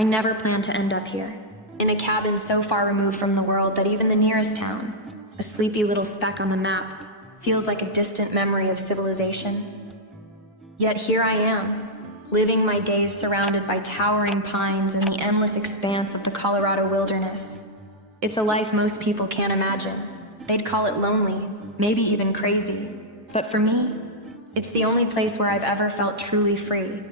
I never planned to end up here, in a cabin so far removed from the world that even the nearest town, a sleepy little speck on the map, feels like a distant memory of civilization. Yet here I am, living my days surrounded by towering pines and the endless expanse of the Colorado wilderness. It's a life most people can't imagine. They'd call it lonely, maybe even crazy. But for me, it's the only place where I've ever felt truly free.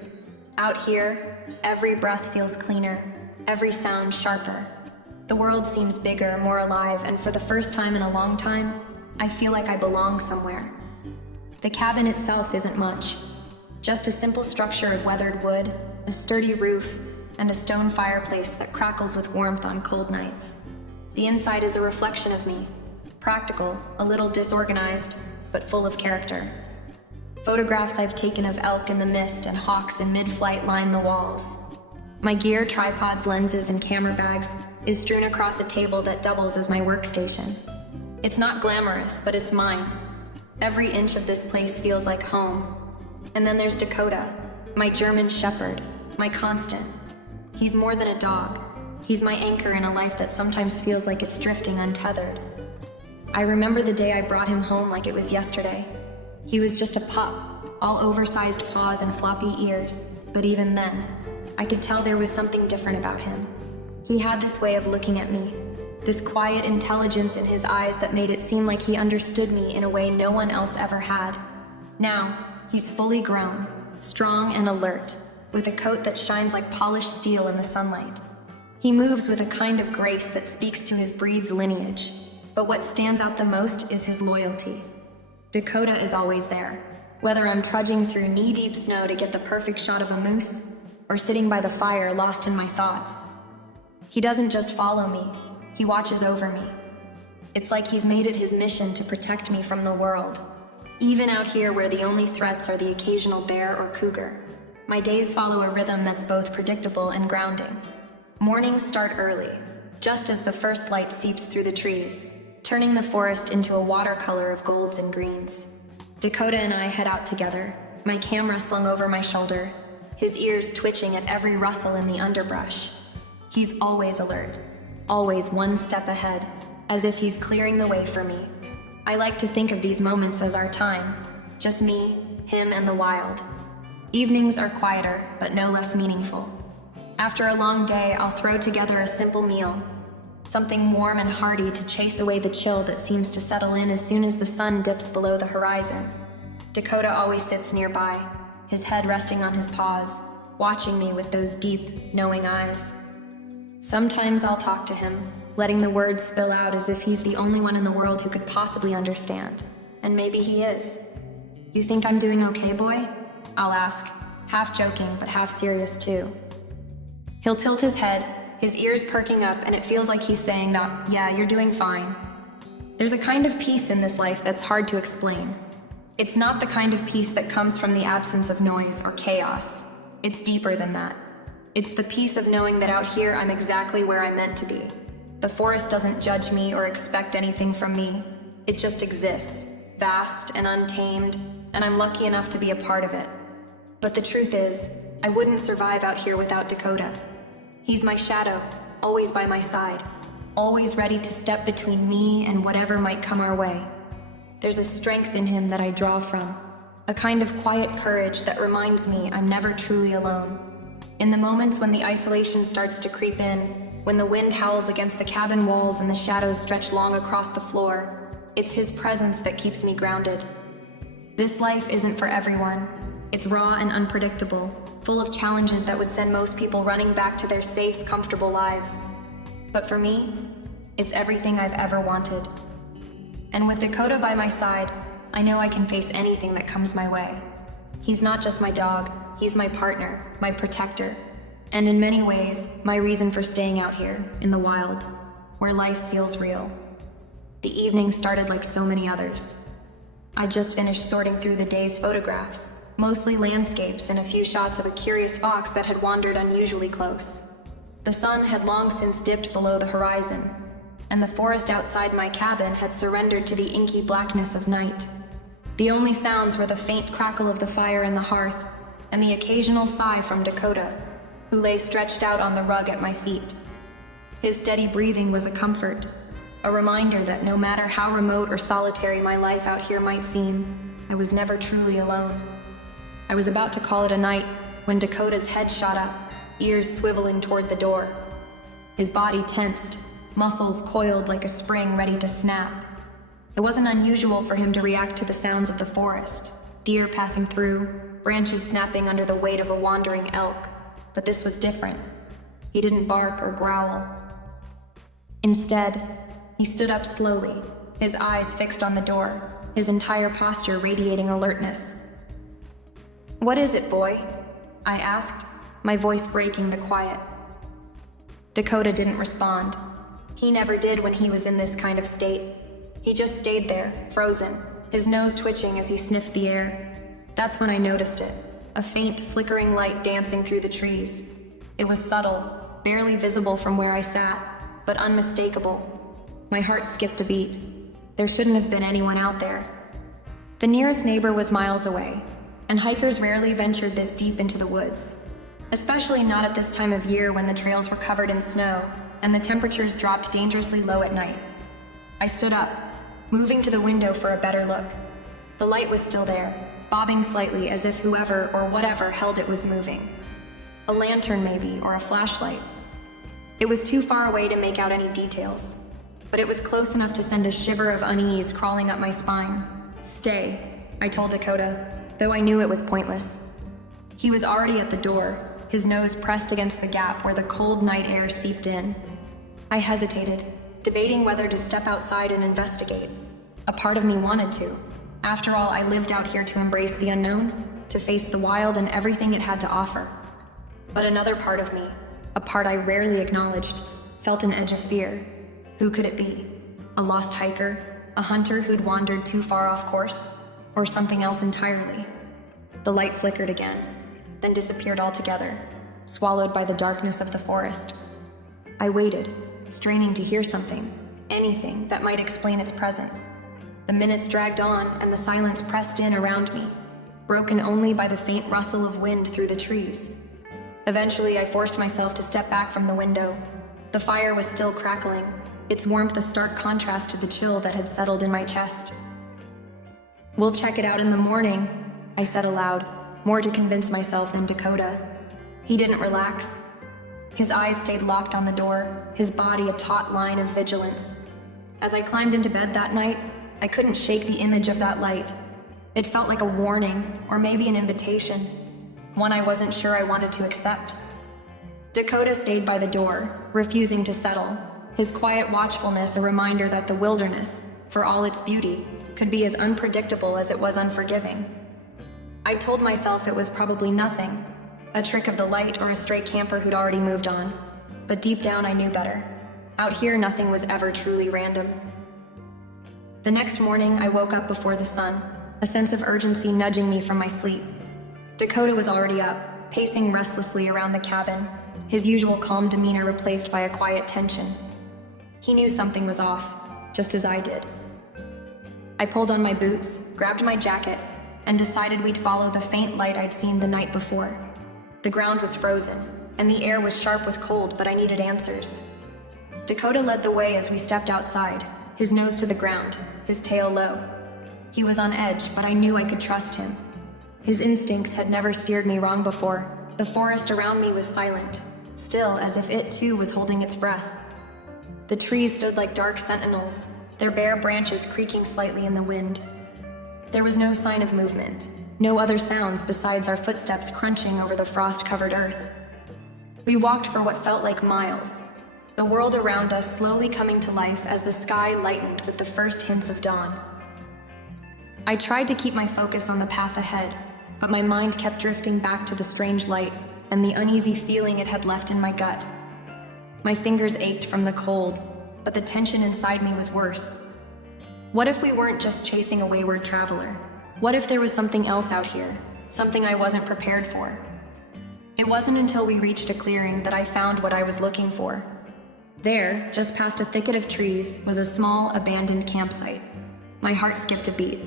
Out here, every breath feels cleaner, every sound sharper. The world seems bigger, more alive, and for the first time in a long time, I feel like I belong somewhere. The cabin itself isn't much, just a simple structure of weathered wood, a sturdy roof, and a stone fireplace that crackles with warmth on cold nights. The inside is a reflection of me, practical, a little disorganized, but full of character. Photographs I've taken of elk in the mist and hawks in mid-flight line the walls. My gear, tripods, lenses, and camera bags is strewn across a table that doubles as my workstation. It's not glamorous, but it's mine. Every inch of this place feels like home. And then there's Dakota, my German shepherd, my constant. He's more than a dog. He's my anchor in a life that sometimes feels like it's drifting untethered. I remember the day I brought him home like it was yesterday. He was just a pup, all oversized paws and floppy ears, but even then, I could tell there was something different about him. He had this way of looking at me, this quiet intelligence in his eyes that made it seem like he understood me in a way no one else ever had. Now, he's fully grown, strong and alert, with a coat that shines like polished steel in the sunlight. He moves with a kind of grace that speaks to his breed's lineage, but what stands out the most is his loyalty. Dakota is always there, whether I'm trudging through knee-deep snow to get the perfect shot of a moose, or sitting by the fire lost in my thoughts. He doesn't just follow me, he watches over me. It's like he's made it his mission to protect me from the world. Even out here where the only threats are the occasional bear or cougar, my days follow a rhythm that's both predictable and grounding. Mornings start early, just as the first light seeps through the trees, turning the forest into a watercolor of golds and greens. Dakota and I head out together, my camera slung over my shoulder, his ears twitching at every rustle in the underbrush. He's always alert, always one step ahead, as if he's clearing the way for me. I like to think of these moments as our time, just me, him, and the wild. Evenings are quieter, but no less meaningful. After a long day, I'll throw together a simple meal, something warm and hearty to chase away the chill that seems to settle in as soon as the sun dips below the horizon. Dakota always sits nearby, his head resting on his paws, watching me with those deep, knowing eyes. Sometimes I'll talk to him, letting the words spill out as if he's the only one in the world who could possibly understand. And maybe he is. "You think I'm doing okay, boy?" I'll ask, half joking but half serious too. He'll tilt his head, his ears perking up, and it feels like he's saying that, "Yeah, you're doing fine." There's a kind of peace in this life that's hard to explain. It's not the kind of peace that comes from the absence of noise or chaos. It's deeper than that. It's the peace of knowing that out here I'm exactly where I'm meant to be. The forest doesn't judge me or expect anything from me. It just exists, vast and untamed, and I'm lucky enough to be a part of it. But the truth is, I wouldn't survive out here without Dakota. He's my shadow, always by my side, always ready to step between me and whatever might come our way. There's a strength in him that I draw from, a kind of quiet courage that reminds me I'm never truly alone. In the moments when the isolation starts to creep in, when the wind howls against the cabin walls and the shadows stretch long across the floor, it's his presence that keeps me grounded. This life isn't for everyone. It's raw and unpredictable, full of challenges that would send most people running back to their safe, comfortable lives. But for me, it's everything I've ever wanted. And with Dakota by my side, I know I can face anything that comes my way. He's not just my dog, he's my partner, my protector, and in many ways, my reason for staying out here, in the wild, where life feels real. The evening started like so many others. I just finished sorting through the day's photographs, mostly landscapes and a few shots of a curious fox that had wandered unusually close. The sun had long since dipped below the horizon, and the forest outside my cabin had surrendered to the inky blackness of night. The only sounds were the faint crackle of the fire in the hearth and the occasional sigh from Dakota, who lay stretched out on the rug at my feet. His steady breathing was a comfort, a reminder that no matter how remote or solitary my life out here might seem, I was never truly alone. I was about to call it a night when Dakota's head shot up, ears swiveling toward the door. His body tensed, muscles coiled like a spring ready to snap. It wasn't unusual for him to react to the sounds of the forest, deer passing through, branches snapping under the weight of a wandering elk, but this was different. He didn't bark or growl. Instead, he stood up slowly, his eyes fixed on the door, his entire posture radiating alertness. "What is it, boy?" I asked, my voice breaking the quiet. Dakota didn't respond. He never did when he was in this kind of state. He just stayed there, frozen, his nose twitching as he sniffed the air. That's when I noticed it, a faint, flickering light dancing through the trees. It was subtle, barely visible from where I sat, but unmistakable. My heart skipped a beat. There shouldn't have been anyone out there. The nearest neighbor was miles away, and hikers rarely ventured this deep into the woods, especially not at this time of year when the trails were covered in snow and the temperatures dropped dangerously low at night. I stood up, moving to the window for a better look. The light was still there, bobbing slightly as if whoever or whatever held it was moving. A lantern maybe, or a flashlight. It was too far away to make out any details, but it was close enough to send a shiver of unease crawling up my spine. "Stay," I told Dakota, though I knew it was pointless. He was already at the door, his nose pressed against the gap where the cold night air seeped in. I hesitated, debating whether to step outside and investigate. A part of me wanted to. After all, I lived out here to embrace the unknown, to face the wild and everything it had to offer. But another part of me, a part I rarely acknowledged, felt an edge of fear. Who could it be? A lost hiker? A hunter who'd wandered too far off course? Or something else entirely? The light flickered again, then disappeared altogether, swallowed by the darkness of the forest. I waited, straining to hear something, anything that might explain its presence. The minutes dragged on, and the silence pressed in around me, broken only by the faint rustle of wind through the trees. Eventually, I forced myself to step back from the window. The fire was still crackling, its warmth a stark contrast to the chill that had settled in my chest. "We'll check it out in the morning," I said aloud, more to convince myself than Dakota. He didn't relax. His eyes stayed locked on the door, his body a taut line of vigilance. As I climbed into bed that night, I couldn't shake the image of that light. It felt like a warning, or maybe an invitation, one I wasn't sure I wanted to accept. Dakota stayed by the door, refusing to settle, his quiet watchfulness a reminder that the wilderness, for all its beauty, could be as unpredictable as it was unforgiving. I told myself it was probably nothing, a trick of the light or a stray camper who'd already moved on. But deep down I knew better. Out here nothing was ever truly random. The next morning I woke up before the sun, a sense of urgency nudging me from my sleep. Dakota was already up, pacing restlessly around the cabin, his usual calm demeanor replaced by a quiet tension. He knew something was off, just as I did. I pulled on my boots, grabbed my jacket, and decided we'd follow the faint light I'd seen the night before. The ground was frozen, and the air was sharp with cold, but I needed answers. Dakota led the way as we stepped outside, his nose to the ground, his tail low. He was on edge, but I knew I could trust him. His instincts had never steered me wrong before. The forest around me was silent, still as if it too was holding its breath. The trees stood like dark sentinels, their bare branches creaking slightly in the wind. There was no sign of movement, no other sounds besides our footsteps crunching over the frost-covered earth. We walked for what felt like miles, the world around us slowly coming to life as the sky lightened with the first hints of dawn. I tried to keep my focus on the path ahead, but my mind kept drifting back to the strange light and the uneasy feeling it had left in my gut. My fingers ached from the cold, but the tension inside me was worse. What if we weren't just chasing a wayward traveler? What if there was something else out here, something I wasn't prepared for? It wasn't until we reached a clearing that I found what I was looking for. There, just past a thicket of trees, was a small, abandoned campsite. My heart skipped a beat.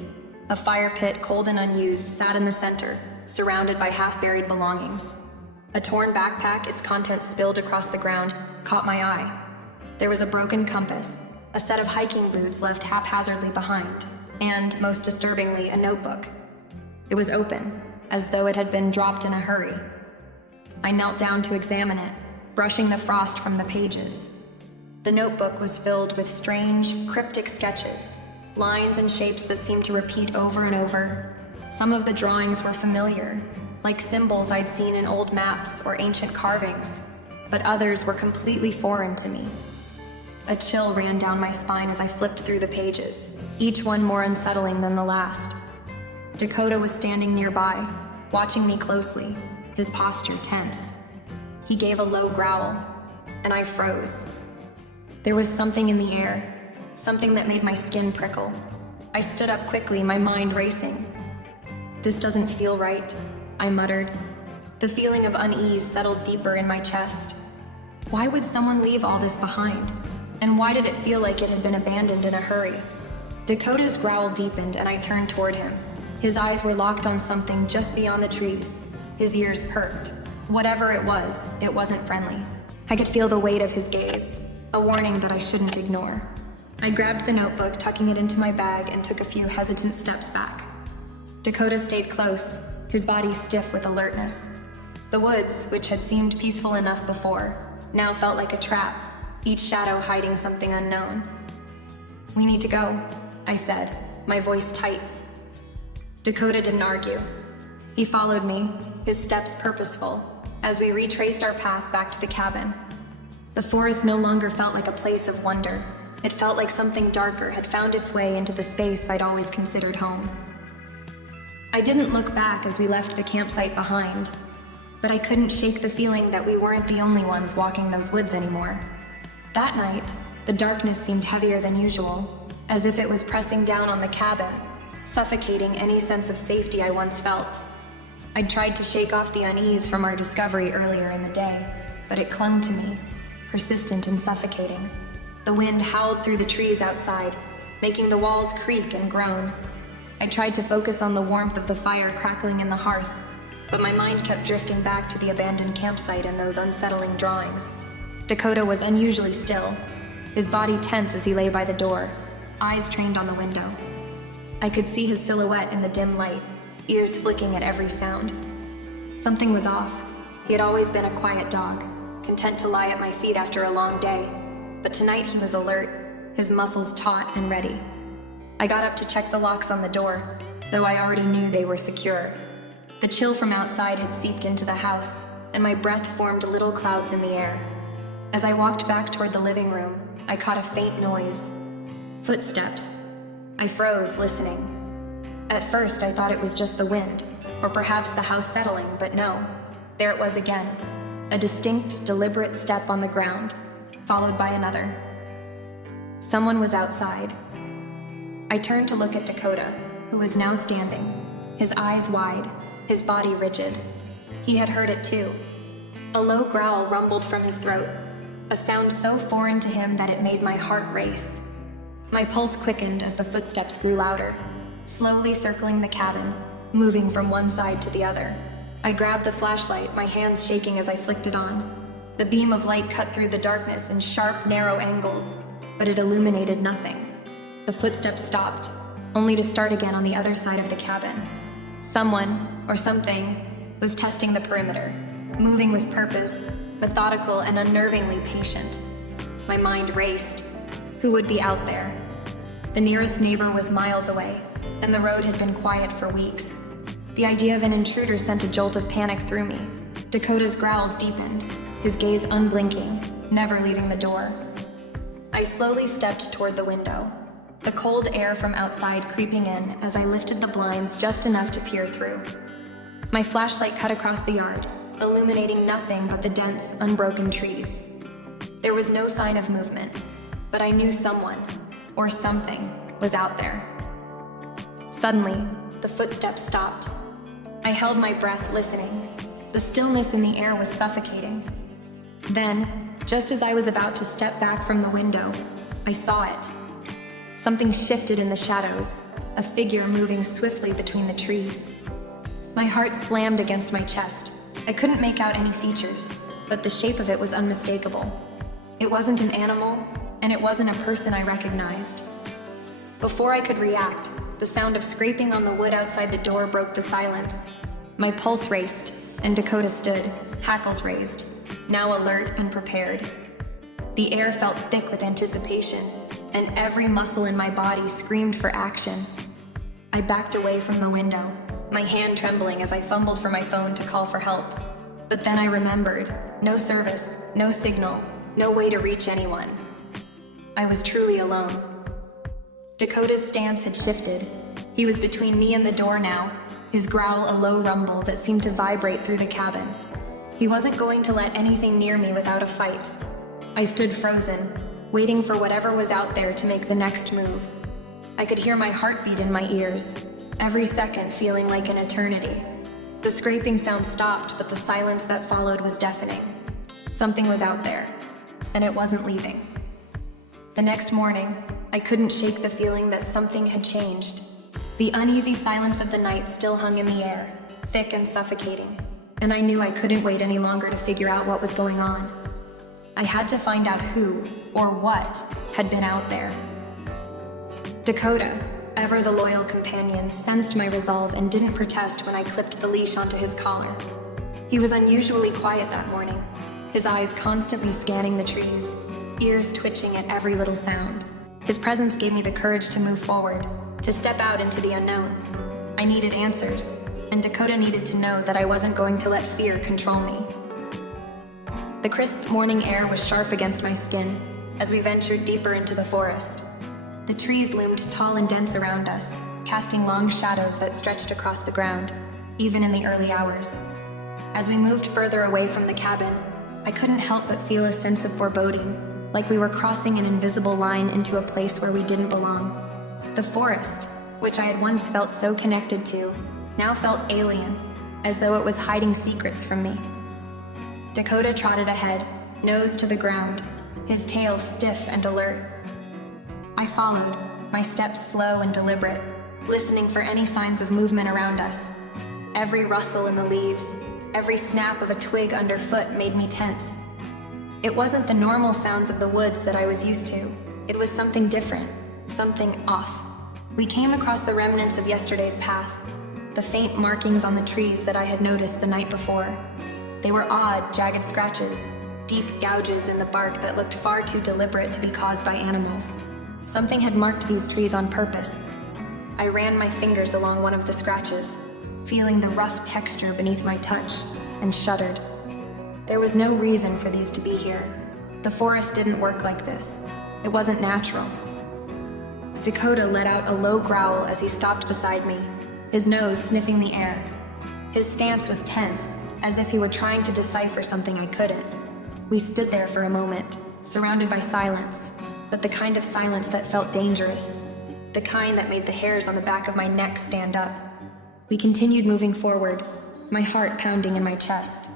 A fire pit, cold and unused, sat in the center, surrounded by half-buried belongings. A torn backpack, its contents spilled across the ground, caught my eye. There was a broken compass, a set of hiking boots left haphazardly behind, and, most disturbingly, a notebook. It was open, as though it had been dropped in a hurry. I knelt down to examine it, brushing the frost from the pages. The notebook was filled with strange, cryptic sketches, lines and shapes that seemed to repeat over and over. Some of the drawings were familiar, like symbols I'd seen in old maps or ancient carvings, but others were completely foreign to me. A chill ran down my spine as I flipped through the pages, each one more unsettling than the last. Dakota was standing nearby, watching me closely, his posture tense. He gave a low growl, and I froze. There was something in the air, something that made my skin prickle. I stood up quickly, my mind racing. "This doesn't feel right," I muttered. The feeling of unease settled deeper in my chest. Why would someone leave all this behind? And why did it feel like it had been abandoned in a hurry? Dakota's growl deepened, and I turned toward him. His eyes were locked on something just beyond the trees. His ears perked. Whatever it wasn't friendly. I could feel the weight of his gaze, a warning that I shouldn't ignore. I grabbed the notebook, tucking it into my bag, and took a few hesitant steps back. Dakota stayed close, his body stiff with alertness. The woods, which had seemed peaceful enough before, now felt like a trap, each shadow hiding something unknown. "We need to go," I said, my voice tight. Dakota didn't argue. He followed me, his steps purposeful, as we retraced our path back to the cabin. The forest no longer felt like a place of wonder. It felt like something darker had found its way into the space I'd always considered home. I didn't look back as we left the campsite behind, but I couldn't shake the feeling that we weren't the only ones walking those woods anymore. That night, the darkness seemed heavier than usual, as if it was pressing down on the cabin, suffocating any sense of safety I once felt. I'd tried to shake off the unease from our discovery earlier in the day, but it clung to me, persistent and suffocating. The wind howled through the trees outside, making the walls creak and groan. I tried to focus on the warmth of the fire crackling in the hearth, but my mind kept drifting back to the abandoned campsite and those unsettling drawings. Dakota was unusually still, his body tense as he lay by the door, eyes trained on the window. I could see his silhouette in the dim light, ears flicking at every sound. Something was off. He had always been a quiet dog, content to lie at my feet after a long day, but tonight he was alert, his muscles taut and ready. I got up to check the locks on the door, though I already knew they were secure. The chill from outside had seeped into the house, and my breath formed little clouds in the air. As I walked back toward the living room, I caught a faint noise. Footsteps. I froze, listening. At first, I thought it was just the wind, or perhaps the house settling, but no. There it was again. A distinct, deliberate step on the ground, followed by another. Someone was outside. I turned to look at Dakota, who was now standing, his eyes wide, his body rigid. He had heard it too. A low growl rumbled from his throat, a sound so foreign to him that it made my heart race. My pulse quickened as the footsteps grew louder, slowly circling the cabin, moving from one side to the other. I grabbed the flashlight, my hands shaking as I flicked it on. The beam of light cut through the darkness in sharp, narrow angles, but it illuminated nothing. The footsteps stopped, only to start again on the other side of the cabin. Someone, or something, was testing the perimeter, moving with purpose, methodical and unnervingly patient. My mind raced. Who would be out there? The nearest neighbor was miles away, and the road had been quiet for weeks. The idea of an intruder sent a jolt of panic through me. Dakota's growls deepened, his gaze unblinking, never leaving the door. I slowly stepped toward the window, the cold air from outside creeping in as I lifted the blinds just enough to peer through. My flashlight cut across the yard, illuminating nothing but the dense, unbroken trees. There was no sign of movement, but I knew someone, or something, was out there. Suddenly, the footsteps stopped. I held my breath, listening. The stillness in the air was suffocating. Then, just as I was about to step back from the window, I saw it. Something shifted in the shadows, a figure moving swiftly between the trees. My heart slammed against my chest, I couldn't make out any features, but the shape of it was unmistakable. It wasn't an animal, and it wasn't a person I recognized. Before I could react, the sound of scraping on the wood outside the door broke the silence. My pulse raced, and Dakota stood, hackles raised, now alert and prepared. The air felt thick with anticipation, and every muscle in my body screamed for action. I backed away from the window, my hand trembling as I fumbled for my phone to call for help. But then I remembered, no service, no signal, no way to reach anyone. I was truly alone. Dakota's stance had shifted. He was between me and the door now, his growl a low rumble that seemed to vibrate through the cabin. He wasn't going to let anything near me without a fight. I stood frozen, waiting for whatever was out there to make the next move. I could hear my heartbeat in my ears, every second feeling like an eternity. The scraping sound stopped, but the silence that followed was deafening. Something was out there, and it wasn't leaving. The next morning, I couldn't shake the feeling that something had changed. The uneasy silence of the night still hung in the air, thick and suffocating, and I knew I couldn't wait any longer to figure out what was going on. I had to find out who, or what, had been out there. Dakota, ever the loyal companion, sensed my resolve and didn't protest when I clipped the leash onto his collar. He was unusually quiet that morning, his eyes constantly scanning the trees, ears twitching at every little sound. His presence gave me the courage to move forward, to step out into the unknown. I needed answers, and Dakota needed to know that I wasn't going to let fear control me. The crisp morning air was sharp against my skin as we ventured deeper into the forest. The trees loomed tall and dense around us, casting long shadows that stretched across the ground, even in the early hours. As we moved further away from the cabin, I couldn't help but feel a sense of foreboding, like we were crossing an invisible line into a place where we didn't belong. The forest, which I had once felt so connected to, now felt alien, as though it was hiding secrets from me. Dakota trotted ahead, nose to the ground, his tail stiff and alert. I followed, my steps slow and deliberate, listening for any signs of movement around us. Every rustle in the leaves, every snap of a twig underfoot made me tense. It wasn't the normal sounds of the woods that I was used to. It was something different, something off. We came across the remnants of yesterday's path, the faint markings on the trees that I had noticed the night before. They were odd, jagged scratches, deep gouges in the bark that looked far too deliberate to be caused by animals. Something had marked these trees on purpose. I ran my fingers along one of the scratches, feeling the rough texture beneath my touch, and shuddered. There was no reason for these to be here. The forest didn't work like this. It wasn't natural. Dakota let out a low growl as he stopped beside me, his nose sniffing the air. His stance was tense, as if he were trying to decipher something I couldn't. We stood there for a moment, surrounded by silence, but the kind of silence that felt dangerous, the kind that made the hairs on the back of my neck stand up. We continued moving forward, my heart pounding in my chest.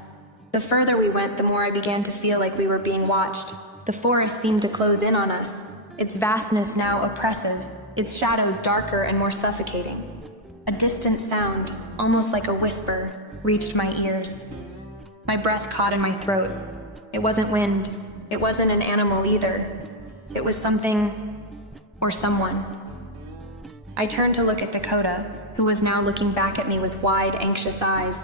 The further we went, the more I began to feel like we were being watched. The forest seemed to close in on us, its vastness now oppressive, its shadows darker and more suffocating. A distant sound, almost like a whisper, reached my ears. My breath caught in my throat. It wasn't wind. It wasn't an animal either. It was something, or someone. I turned to look at Dakota, who was now looking back at me with wide, anxious eyes.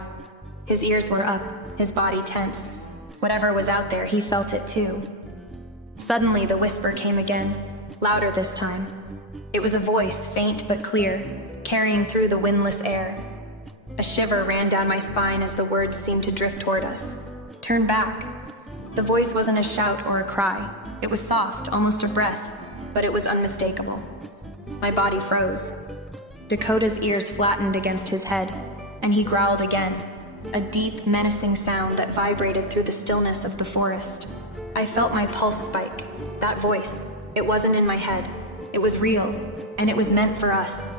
His ears were up, his body tense. Whatever was out there, he felt it too. Suddenly, the whisper came again, louder this time. It was a voice, faint but clear, carrying through the windless air. A shiver ran down my spine as the words seemed to drift toward us. Turn back. The voice wasn't a shout or a cry. It was soft, almost a breath, but it was unmistakable. My body froze. Dakota's ears flattened against his head, and he growled again, a deep, menacing sound that vibrated through the stillness of the forest. I felt my pulse spike. That voice, it wasn't in my head. It was real, and it was meant for us.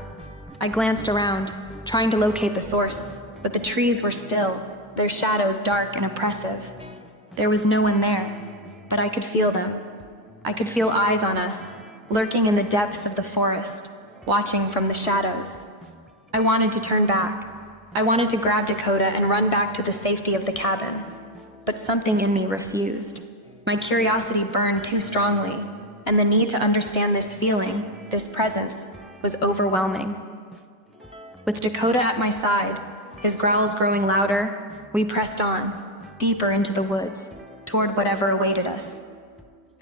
I glanced around, trying to locate the source, but the trees were still, their shadows dark and oppressive. There was no one there, but I could feel them. I could feel eyes on us, lurking in the depths of the forest, watching from the shadows. I wanted to turn back, I wanted to grab Dakota and run back to the safety of the cabin, but something in me refused. My curiosity burned too strongly, and the need to understand this feeling, this presence, was overwhelming. With Dakota at my side, his growls growing louder, we pressed on, deeper into the woods, toward whatever awaited us.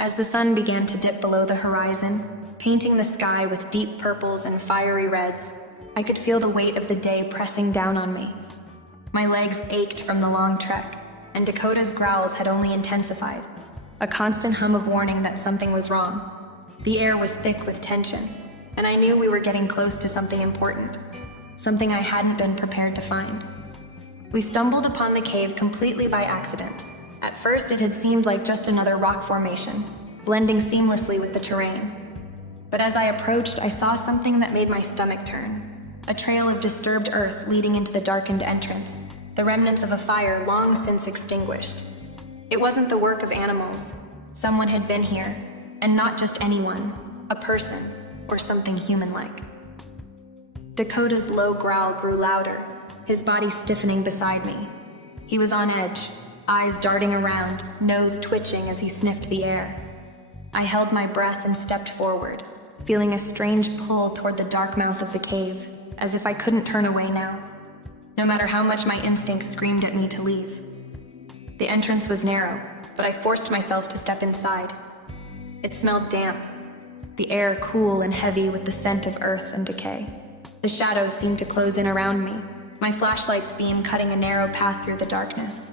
As the sun began to dip below the horizon, painting the sky with deep purples and fiery reds, I could feel the weight of the day pressing down on me. My legs ached from the long trek, and Dakota's growls had only intensified, a constant hum of warning that something was wrong. The air was thick with tension, and I knew we were getting close to something important, something I hadn't been prepared to find. We stumbled upon the cave completely by accident. At first, it had seemed like just another rock formation, blending seamlessly with the terrain. But as I approached, I saw something that made my stomach turn. A trail of disturbed earth leading into the darkened entrance, the remnants of a fire long since extinguished. It wasn't the work of animals. Someone had been here, and not just anyone, a person, or something human-like. Dakota's low growl grew louder, his body stiffening beside me. He was on edge, eyes darting around, nose twitching as he sniffed the air. I held my breath and stepped forward, feeling a strange pull toward the dark mouth of the cave, as if I couldn't turn away now, no matter how much my instincts screamed at me to leave. The entrance was narrow, but I forced myself to step inside. It smelled damp, the air cool and heavy with the scent of earth and decay. The shadows seemed to close in around me, my flashlight's beam cutting a narrow path through the darkness.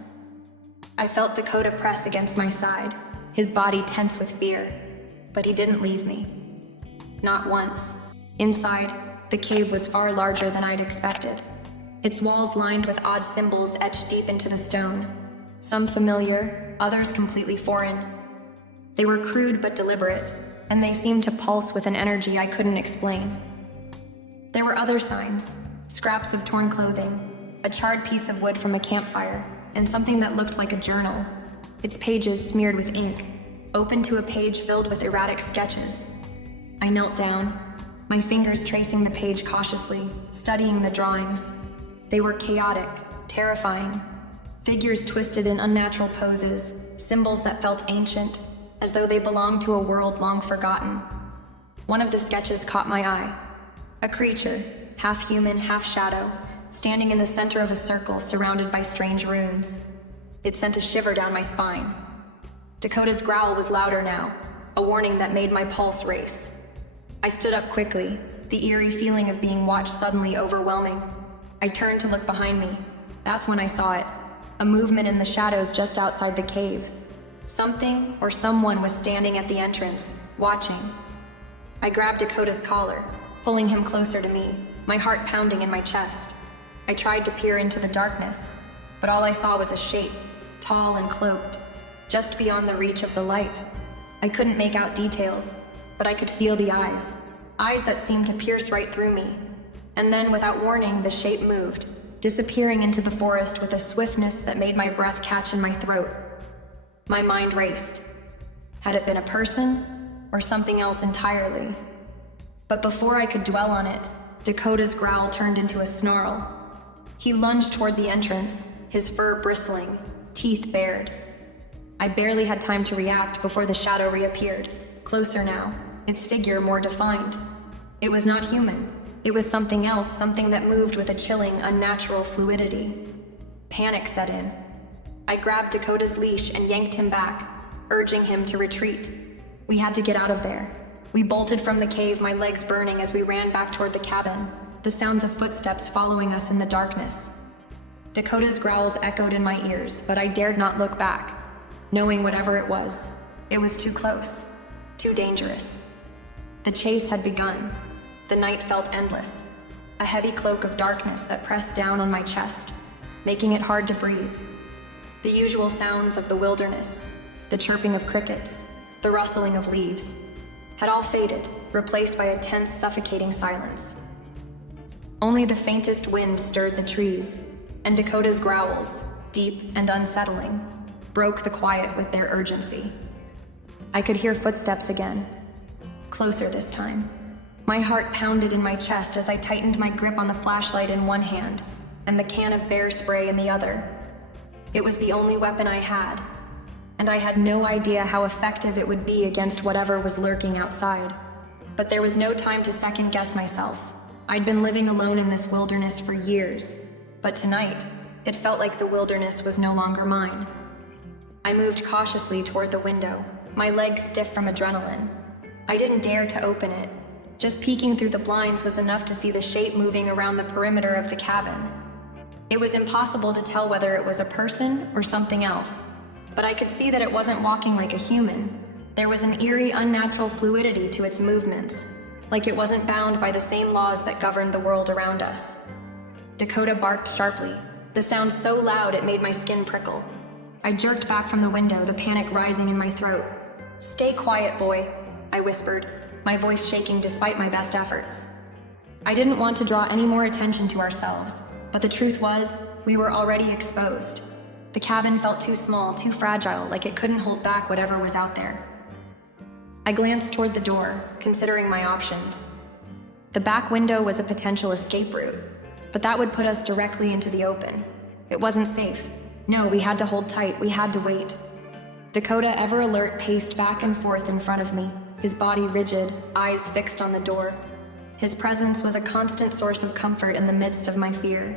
I felt Dakota press against my side, his body tense with fear, but he didn't leave me. Not once. Inside, the cave was far larger than I'd expected. Its walls lined with odd symbols etched deep into the stone, some familiar, others completely foreign. They were crude but deliberate, and they seemed to pulse with an energy I couldn't explain. There were other signs, scraps of torn clothing, a charred piece of wood from a campfire, and something that looked like a journal, its pages smeared with ink, open to a page filled with erratic sketches. I knelt down, my fingers tracing the page cautiously, studying the drawings. They were chaotic, terrifying, figures twisted in unnatural poses, symbols that felt ancient, as though they belonged to a world long forgotten. One of the sketches caught my eye. A creature, half human, half shadow, standing in the center of a circle surrounded by strange runes. It sent a shiver down my spine. Dakota's growl was louder now, a warning that made my pulse race. I stood up quickly, the eerie feeling of being watched suddenly overwhelming. I turned to look behind me. That's when I saw it, a movement in the shadows just outside the cave. Something or someone was standing at the entrance, watching. I grabbed Dakota's collar, pulling him closer to me, my heart pounding in my chest. I tried to peer into the darkness, but all I saw was a shape, tall and cloaked, just beyond the reach of the light. I couldn't make out details, but I could feel the eyes that seemed to pierce right through me. And then, without warning, the shape moved, disappearing into the forest with a swiftness that made my breath catch in my throat. My mind raced. Had it been a person, or something else entirely? But before I could dwell on it, Dakota's growl turned into a snarl. He lunged toward the entrance, his fur bristling, teeth bared. I barely had time to react before the shadow reappeared, closer now, its figure more defined. It was not human. It was something else, something that moved with a chilling, unnatural fluidity. Panic set in. I grabbed Dakota's leash and yanked him back, urging him to retreat. We had to get out of there. We bolted from the cave, my legs burning as we ran back toward the cabin, the sounds of footsteps following us in the darkness. Dakota's growls echoed in my ears, but I dared not look back, knowing whatever it was too close, too dangerous. The chase had begun. The night felt endless, a heavy cloak of darkness that pressed down on my chest, making it hard to breathe. The usual sounds of the wilderness, the chirping of crickets, the rustling of leaves, had all faded, replaced by a tense, suffocating silence. Only the faintest wind stirred the trees, and Dakota's growls, deep and unsettling, broke the quiet with their urgency. I could hear footsteps again, closer this time. My heart pounded in my chest as I tightened my grip on the flashlight in one hand, and the can of bear spray in the other. It was the only weapon I had, and I had no idea how effective it would be against whatever was lurking outside. But there was no time to second-guess myself. I'd been living alone in this wilderness for years, but tonight, it felt like the wilderness was no longer mine. I moved cautiously toward the window, my legs stiff from adrenaline. I didn't dare to open it. Just peeking through the blinds was enough to see the shape moving around the perimeter of the cabin. It was impossible to tell whether it was a person or something else, but I could see that it wasn't walking like a human. There was an eerie, unnatural fluidity to its movements, like it wasn't bound by the same laws that governed the world around us. Dakota barked sharply, the sound so loud it made my skin prickle. I jerked back from the window, the panic rising in my throat. "Stay quiet, boy," I whispered, my voice shaking despite my best efforts. I didn't want to draw any more attention to ourselves, but the truth was, we were already exposed. The cabin felt too small, too fragile, like it couldn't hold back whatever was out there. I glanced toward the door, considering my options. The back window was a potential escape route, but that would put us directly into the open. It wasn't safe. No, we had to hold tight, we had to wait. Dakota, ever alert, paced back and forth in front of me, his body rigid, eyes fixed on the door. His presence was a constant source of comfort in the midst of my fear.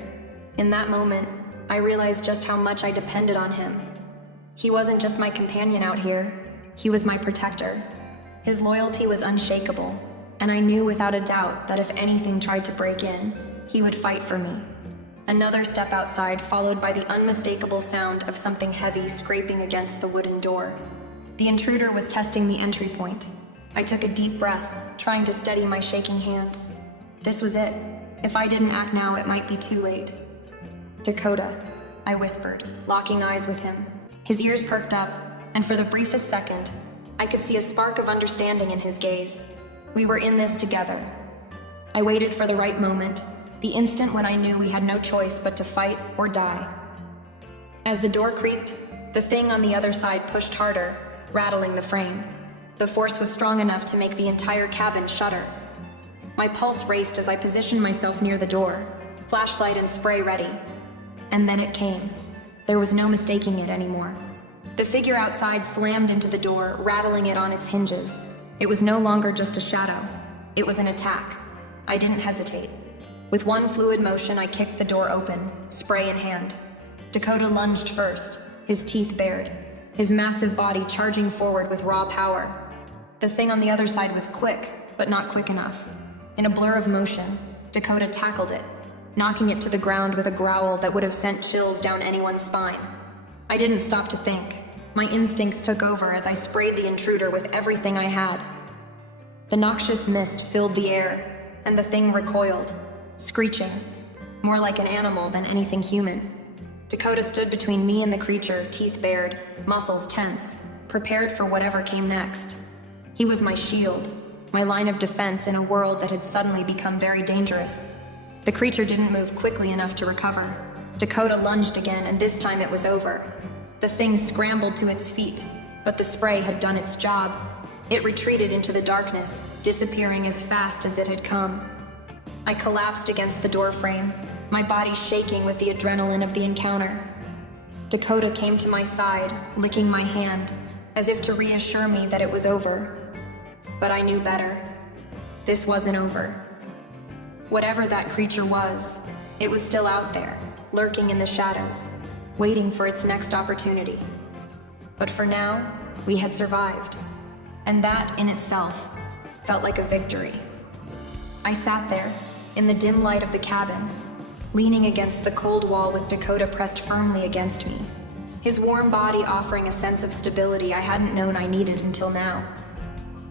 In that moment, I realized just how much I depended on him. He wasn't just my companion out here, he was my protector. His loyalty was unshakable, and I knew without a doubt that if anything tried to break in, he would fight for me. Another step outside, followed by the unmistakable sound of something heavy scraping against the wooden door. The intruder was testing the entry point. I took a deep breath, trying to steady my shaking hands. This was it. If I didn't act now, it might be too late. "Dakota," I whispered, locking eyes with him. His ears perked up, and for the briefest second, I could see a spark of understanding in his gaze. We were in this together. I waited for the right moment, the instant when I knew we had no choice but to fight or die. As the door creaked, the thing on the other side pushed harder, rattling the frame. The force was strong enough to make the entire cabin shudder. My pulse raced as I positioned myself near the door, flashlight and spray ready. And then it came. There was no mistaking it anymore. The figure outside slammed into the door, rattling it on its hinges. It was no longer just a shadow. It was an attack. I didn't hesitate. With one fluid motion, I kicked the door open, spray in hand. Dakota lunged first, his teeth bared, his massive body charging forward with raw power. The thing on the other side was quick, but not quick enough. In a blur of motion, Dakota tackled it, knocking it to the ground with a growl that would have sent chills down anyone's spine. I didn't stop to think. My instincts took over as I sprayed the intruder with everything I had. The noxious mist filled the air, and the thing recoiled, screeching, more like an animal than anything human. Dakota stood between me and the creature, teeth bared, muscles tense, prepared for whatever came next. He was my shield, my line of defense in a world that had suddenly become very dangerous. The creature didn't move quickly enough to recover. Dakota lunged again, and this time it was over. The thing scrambled to its feet, but the spray had done its job. It retreated into the darkness, disappearing as fast as it had come. I collapsed against the doorframe, my body shaking with the adrenaline of the encounter. Dakota came to my side, licking my hand, as if to reassure me that it was over. But I knew better. This wasn't over. Whatever that creature was, it was still out there, lurking in the shadows, waiting for its next opportunity. But for now, we had survived, and that in itself felt like a victory. I sat there, in the dim light of the cabin, leaning against the cold wall with Dakota pressed firmly against me, his warm body offering a sense of stability I hadn't known I needed until now.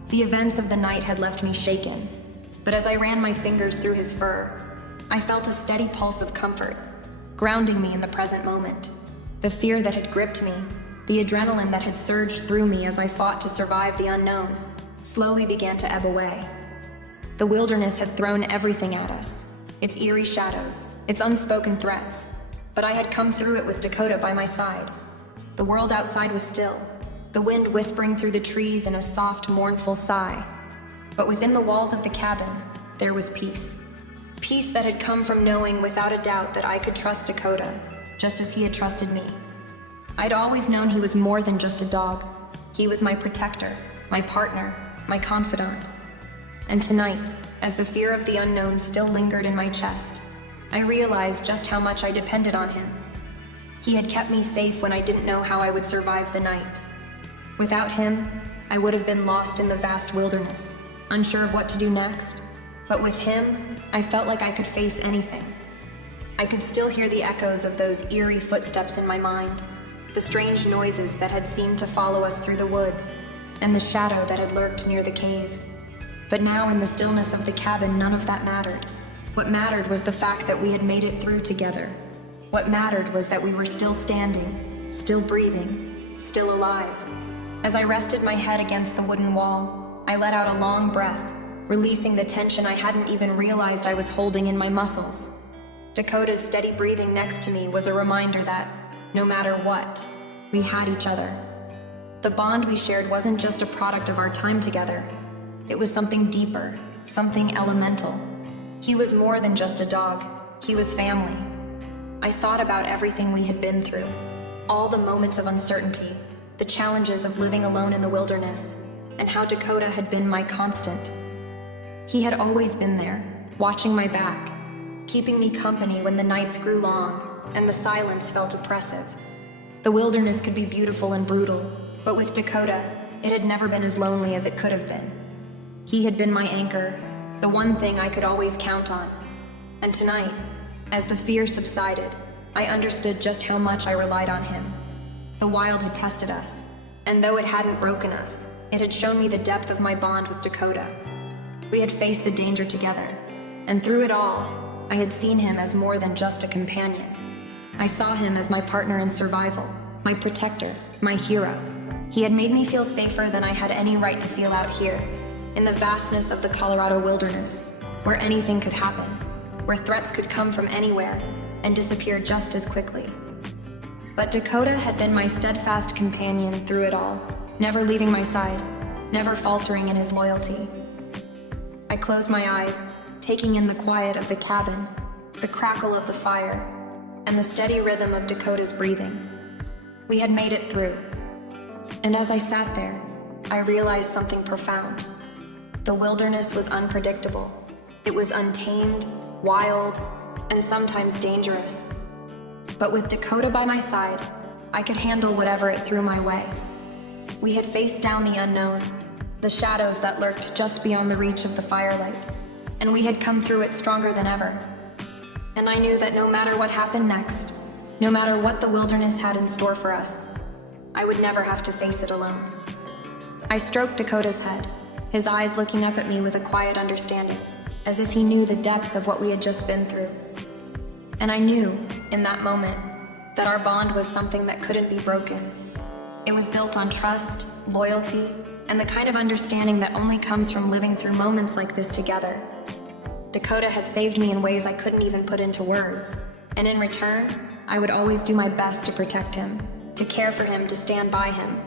The events of the night had left me shaken, but as I ran my fingers through his fur, I felt a steady pulse of comfort, grounding me in the present moment. The fear that had gripped me, the adrenaline that had surged through me as I fought to survive the unknown, slowly began to ebb away. The wilderness had thrown everything at us, its eerie shadows, its unspoken threats, but I had come through it with Dakota by my side. The world outside was still, the wind whispering through the trees in a soft, mournful sigh. But within the walls of the cabin, there was peace. Peace that had come from knowing without a doubt that I could trust Dakota, just as he had trusted me. I'd always known he was more than just a dog. He was my protector, my partner, my confidant. And tonight, as the fear of the unknown still lingered in my chest, I realized just how much I depended on him. He had kept me safe when I didn't know how I would survive the night. Without him, I would have been lost in the vast wilderness, unsure of what to do next. But with him, I felt like I could face anything. I could still hear the echoes of those eerie footsteps in my mind, the strange noises that had seemed to follow us through the woods, and the shadow that had lurked near the cave. But now in the stillness of the cabin, none of that mattered. What mattered was the fact that we had made it through together. What mattered was that we were still standing, still breathing, still alive. As I rested my head against the wooden wall, I let out a long breath, releasing the tension I hadn't even realized I was holding in my muscles. Dakota's steady breathing next to me was a reminder that, no matter what, we had each other. The bond we shared wasn't just a product of our time together. It was something deeper, something elemental. He was more than just a dog. He was family. I thought about everything we had been through, all the moments of uncertainty, the challenges of living alone in the wilderness, and how Dakota had been my constant. He had always been there, watching my back, keeping me company when the nights grew long and the silence felt oppressive. The wilderness could be beautiful and brutal, but with Dakota, it had never been as lonely as it could have been. He had been my anchor, the one thing I could always count on. And tonight, as the fear subsided, I understood just how much I relied on him. The wild had tested us, and though it hadn't broken us, it had shown me the depth of my bond with Dakota. We had faced the danger together, and through it all, I had seen him as more than just a companion. I saw him as my partner in survival, my protector, my hero. He had made me feel safer than I had any right to feel out here, in the vastness of the Colorado wilderness, where anything could happen, where threats could come from anywhere and disappear just as quickly. But Dakota had been my steadfast companion through it all, never leaving my side, never faltering in his loyalty. I closed my eyes, taking in the quiet of the cabin, the crackle of the fire, and the steady rhythm of Dakota's breathing. We had made it through. And as I sat there, I realized something profound. The wilderness was unpredictable. It was untamed, wild, and sometimes dangerous. But with Dakota by my side, I could handle whatever it threw my way. We had faced down the unknown, the shadows that lurked just beyond the reach of the firelight, and we had come through it stronger than ever. And I knew that no matter what happened next, no matter what the wilderness had in store for us, I would never have to face it alone. I stroked Dakota's head, his eyes looking up at me with a quiet understanding, as if he knew the depth of what we had just been through. And I knew, in that moment, that our bond was something that couldn't be broken. It was built on trust, loyalty, and the kind of understanding that only comes from living through moments like this together. Dakota had saved me in ways I couldn't even put into words, and in return, I would always do my best to protect him, to care for him, to stand by him.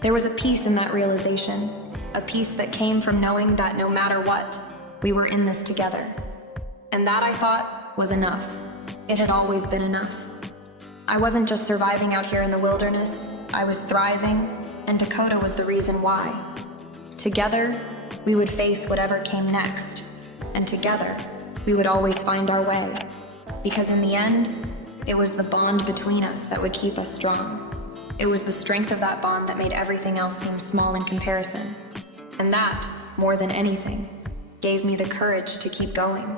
There was a peace in that realization, a peace that came from knowing that no matter what, we were in this together. And that, I thought, was enough. It had always been enough. I wasn't just surviving out here in the wilderness, I was thriving, and Dakota was the reason why. Together, we would face whatever came next, and together, we would always find our way. Because in the end, it was the bond between us that would keep us strong. It was the strength of that bond that made everything else seem small in comparison. And that, more than anything, gave me the courage to keep going.